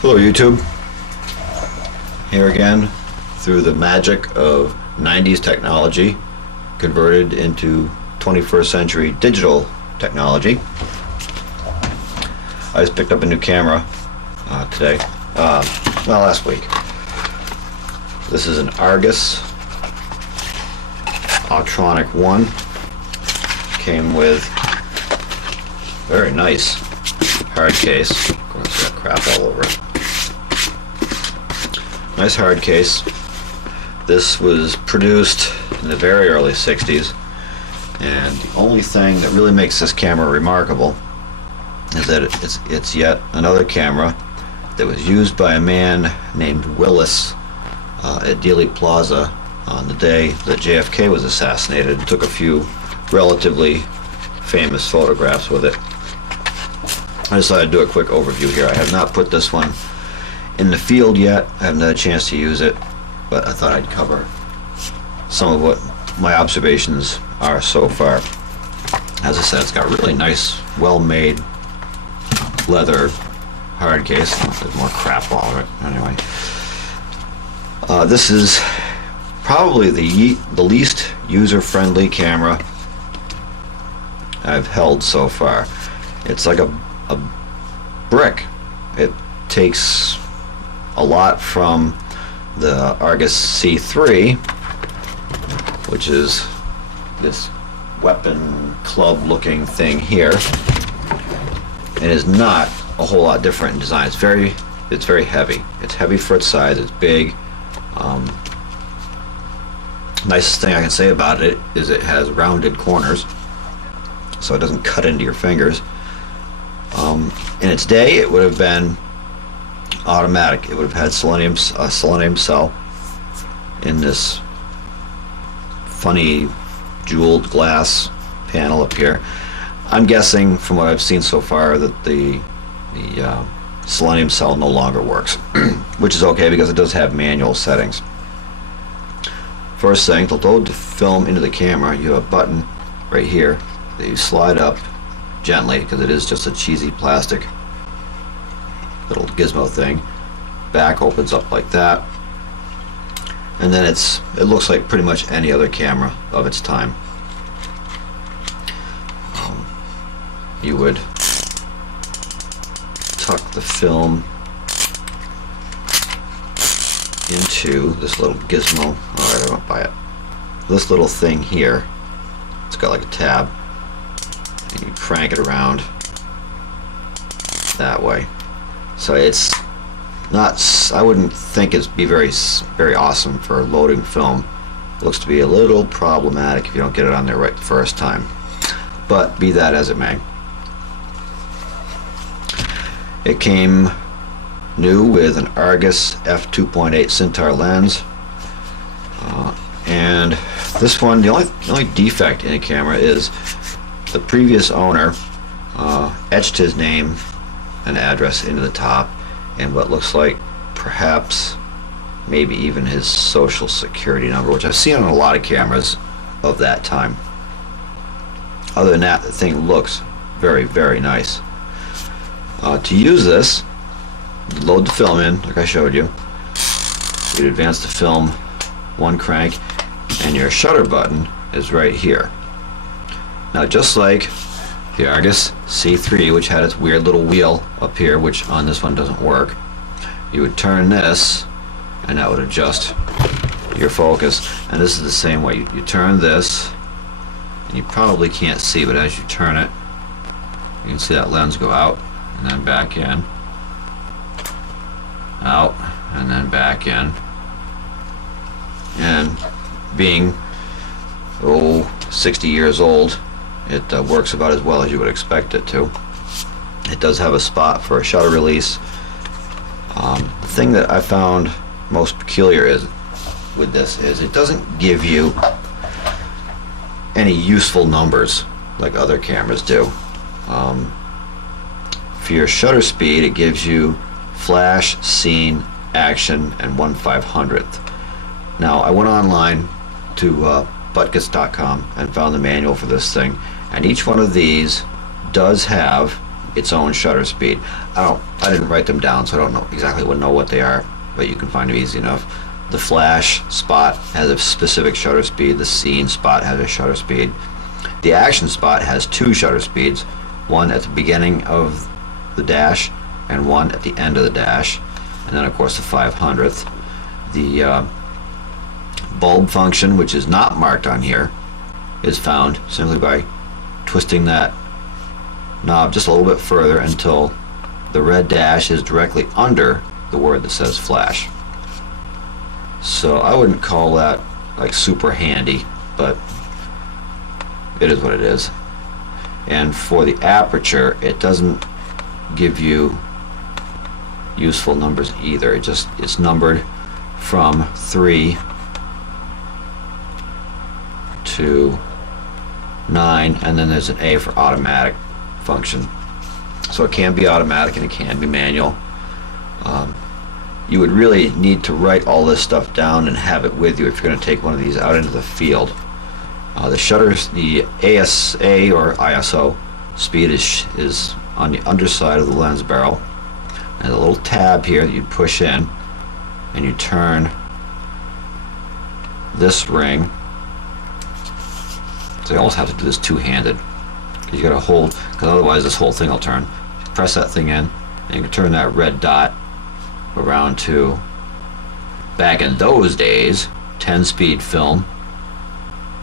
Hello YouTube, here again through the magic of 90s technology converted into 21st century digital technology. I just picked up a new camera today, last week. This is an Argus Autronic 1. Came with very nice hard case. Of course, it's got crap all over it. Nice hard case. This was produced in the very early 60s, and the only thing that really makes this camera remarkable is that it's yet another camera that was used by a man named Willis at Dealey Plaza on the day that JFK was assassinated, and took a few relatively famous photographs with it. I decided to do a quick overview here. I have not put this one in the field yet. I haven't had a chance to use it, but I thought I'd cover some of what my observations are so far. As I said, it's got really nice, well-made leather hard case. There's more crap all over it. Anyway, this is probably the least user-friendly camera I've held so far. It's like a brick. It takes a lot from the Argus C3, which is this weapon club looking thing here, and is not a whole lot different in design. It's very heavy. It's heavy for its size. It's big. Nicest thing I can say about it is it has rounded corners, so it doesn't cut into your fingers. In its day, it would have been automatic. It would have had a selenium cell in this funny jeweled glass panel up here. I'm guessing from what I've seen so far that the selenium cell no longer works, which is okay because it does have manual settings. First thing, to load the film into the camera, you have a button right here that you slide up gently, because it is just a cheesy plastic little gizmo thing. Back opens up like that, and then it looks like pretty much any other camera of its time. You would tuck the film into this little gizmo. Alright, I won't buy it. This little thing here, it's got like a tab, and you crank it around that way. So it's not, I wouldn't think it'd be very awesome for loading film. It looks to be a little problematic if you don't get it on there right the first time. But be that as it may. It came new with an Argus f2.8 Cintar lens. And this one, the only defect in the camera is the previous owner etched his name and address into the top, and what looks like perhaps maybe even his social security number, which I've seen on a lot of cameras of that time. Other than that, the thing looks very, very nice. To use this, load the film in like I showed you. You'd advance the film one crank, and your shutter button is right here. Now, just like the Argus C3, which had its weird little wheel up here, which on this one doesn't work, you would turn this and that would adjust your focus. And this is the same way. You turn this, and you probably can't see, but as you turn it, you can see that lens go out and then back in, out and then back in. And being 60 years old, it works about as well as you would expect it to. It does have a spot for a shutter release. The thing that I found most peculiar with this is it doesn't give you any useful numbers like other cameras do. For your shutter speed, it gives you flash, scene, action, and 1/500th. Now, I went online to butkus.com and found the manual for this thing, and each one of these does have its own shutter speed. I didn't write them down, so I don't know exactly what they are, but you can find them easy enough. The flash spot has a specific shutter speed. The scene spot has a shutter speed. The action spot has two shutter speeds, one at the beginning of the dash and one at the end of the dash, and then of course the 500th. The bulb function, which is not marked on here, is found simply by twisting that knob just a little bit further until the red dash is directly under the word that says flash. So I wouldn't call that like super handy, but it is what it is. And for the aperture, it doesn't give you useful numbers either. It's numbered from 3 to 9, and then there's an A for automatic function. So it can be automatic and it can be manual. You would really need to write all this stuff down and have it with you if you're going to take one of these out into the field. The shutters, the ASA or ISO speed is on the underside of the lens barrel. And a little tab here that you push in, and you turn this ring. So you almost have to do this two-handed. You got to hold, because otherwise this whole thing will turn. Press that thing in, and you can turn that red dot around to, back in those days, 10-speed film,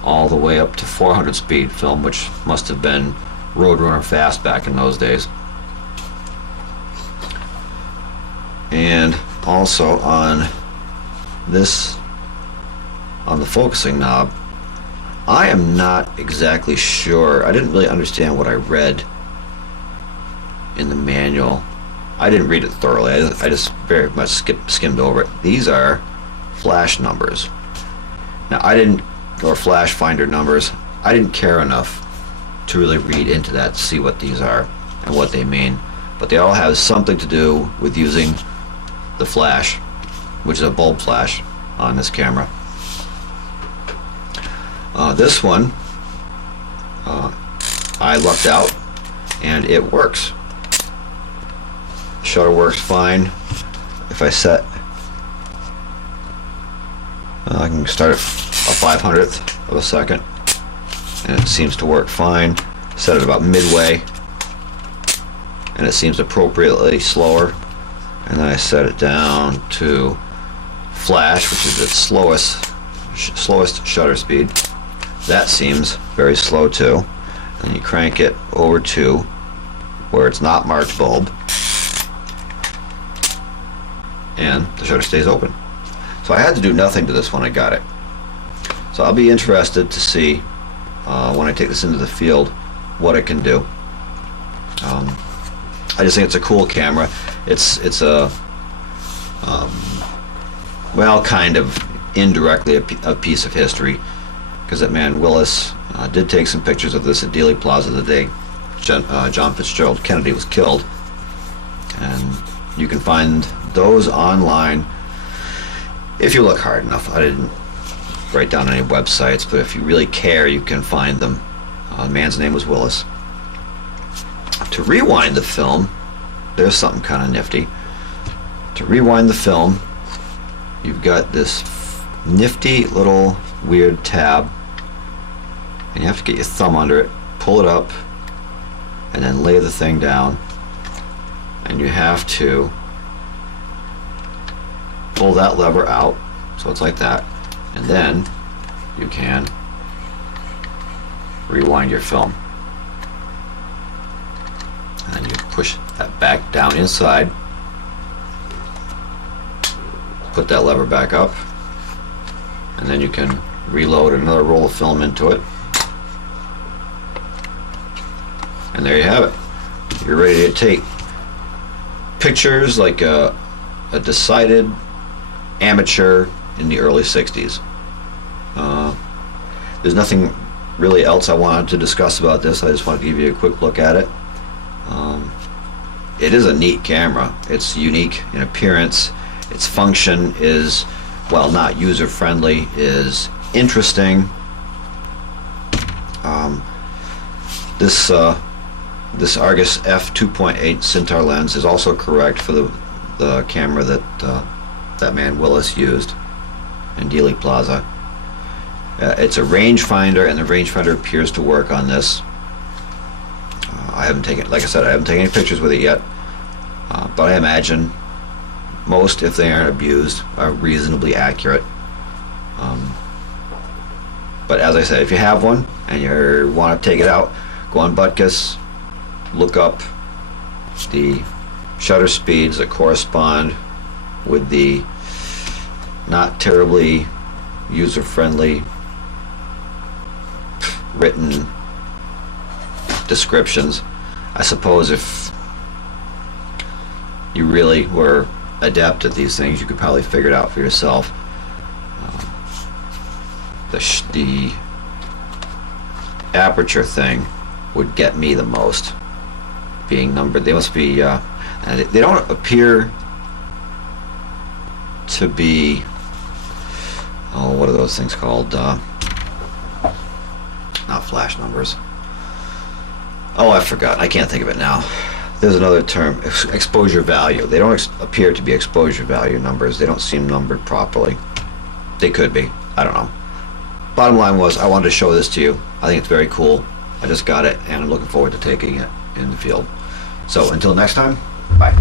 all the way up to 400-speed film, which must have been Roadrunner fast back in those days. And also on this, on the focusing knob, I am not exactly sure. I didn't really understand what I read in the manual. I didn't read it thoroughly. I just very much skimmed over it. These are flash numbers. Now or flash finder numbers. I didn't care enough to really read into that to see what these are and what they mean. But they all have something to do with using the flash, which is a bulb flash on this camera. This one, I lucked out and it works. Shutter works fine. If I set, I can start at a 500th of a second and it seems to work fine. Set it about midway and it seems appropriately slower, and then I set it down to flash, which is its slowest shutter speed. That seems very slow too. And you crank it over to where it's not marked bulb, and the shutter stays open. So I had to do nothing to this when I got it. So I'll be interested to see when I take this into the field what it can do. I just think it's a cool camera. It's a well, kind of indirectly a piece of history, because that man Willis did take some pictures of this at Dealey Plaza the day John Fitzgerald Kennedy was killed, and you can find those online if you look hard enough. I didn't write down any websites, but if you really care, you can find them. The man's name was Willis. To rewind the film, there's something kind of nifty. To rewind the film, you've got this nifty little weird tab, and you have to get your thumb under it, pull it up, and then lay the thing down, and you have to pull that lever out, so it's like that, and then you can rewind your film. And then you push that back down inside, put that lever back up, and then you can reload another roll of film into it, and there you have it. You're ready to take pictures like a decided amateur in the early 60s. There's nothing really else I wanted to discuss about this. I just wanted to give you a quick look at it. It is a neat camera. It's unique in appearance. Its function is, while not user-friendly, is interesting. This This Argus f2.8 Cintar lens is also correct for the camera that that man Willis used in Dealey Plaza. It's a rangefinder, and the rangefinder appears to work on this. I haven't taken, like I said, I haven't taken any pictures with it yet, but I imagine most, if they aren't abused, are reasonably accurate. But as I said, if you have one and you want to take it out, go on Butkus, look up the shutter speeds that correspond with the not terribly user-friendly written descriptions. I suppose if you really were adept at these things, you could probably figure it out for yourself. The aperture thing would get me the most, being numbered. They must be they don't appear to be, oh, what are those things called? Not flash numbers. Oh, I forgot. I can't think of it now. There's another term, exposure value. They don't appear to be exposure value numbers. They don't seem numbered properly. They could be. I don't know. Bottom line was, I wanted to show this to you. I think it's very cool. I just got it, and I'm looking forward to taking it in the field. So until next time, bye.